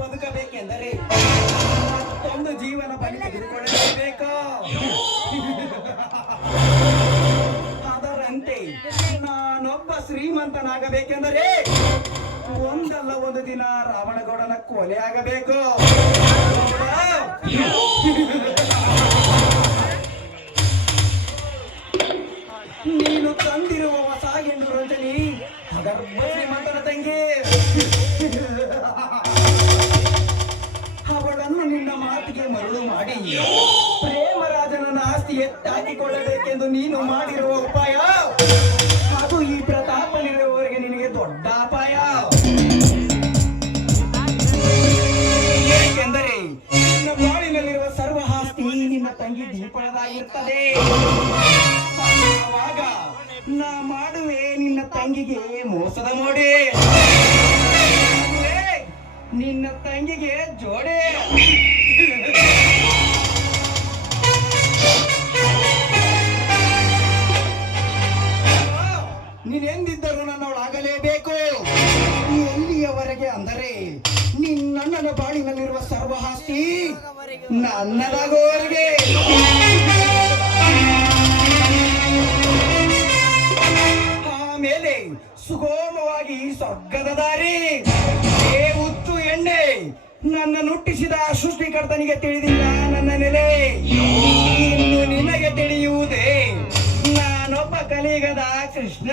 ಬದುಕಬೇಕೆಂದರೆ ಮತ್ತೊಂದು ಜೀವನ ಬಲಿ ತೆಗೆದುಕೊಳ್ಳಲೇಬೇಕು. ಅದರಂತೆ ನಾನೊಬ್ಬ ಶ್ರೀಮಂತನಾಗಬೇಕೆಂದರೆ ಒಂದಲ್ಲ ಒಂದು ದಿನ ರಾವಣಗೌಡನ ಕೊಲೆ ಆಗಬೇಕು. ನೀನು ತಂದಿರುವ ಹೊಸ ಹೆಣ್ಣು ರಂಜನಿ ಅಗರ್ಭ ಶ್ರೀಮಂತನ ತಂಗಿ. ಅವಳನ್ನು ನಿನ್ನ ಮಾತಿಗೆ ಮರಳು ಮಾಡಿ ಪ್ರೇಮರಾಜನನ್ನ ಆಸ್ತಿ ಎತ್ತಾಕಿಕೊಳ್ಳಬೇಕೆಂದು ನೀನು ಮಾಡಿರುವ ಉಪಾಯ ಅದು ಈ ಪ್ರತಾಪನಿರುವವರೆಗೆ ನಿನಗೆ ದೊಡ್ಡ ಅಪಾಯ. ಏಕೆಂದರೆ ನಿನ್ನ ಬಾಳಿನಲ್ಲಿರುವ ಸರ್ವ ಆಸ್ತಿ ನಿನ್ನ ತಂಗಿ ದೀಪಳದಾಗಿರ್ತದೆ. ಆವಾಗ ನಾ ಮಾಡುವೆ ನಿನ್ನ ತಂಗಿಗೆ ಮೋಸದ ಮೋಡಿ, ನಿನ್ನ ತಂಗಿಗೆ ಜೋಡೆ. ನೀನೆಂದಿದ್ದರೂ ನನ್ನವಳಾಗಲೇಬೇಕು. ಎಲ್ಲಿಯವರೆಗೆ ಅಂದರೆ ನಿನ್ನಣ್ಣನ ಬಾಳಿನಲ್ಲಿರುವ ಸರ್ವ ಆಸ್ತಿ ನನ್ನದಾಗುವವರೆಗೆ. ಆಮೇಲೆ ಸುಗಮವಾಗಿ ಸ್ವರ್ಗದ ದಾರಿ. ಏ ಹುತ್ತು ಎಣ್ಣೆ, ನನ್ನ ನುಟ್ಟಿಸಿದ ಸೃಷ್ಟಿಕರ್ತನಿಗೆ ತಿಳಿದಿಲ್ಲ ನನ್ನ ನೆಲೆ. ಇನ್ನು ನಿನಗೆ ತಿಳಿಯುವುದೇ ನಾನೊಬ್ಬ ಕಲಿಗದ ಕೃಷ್ಣ.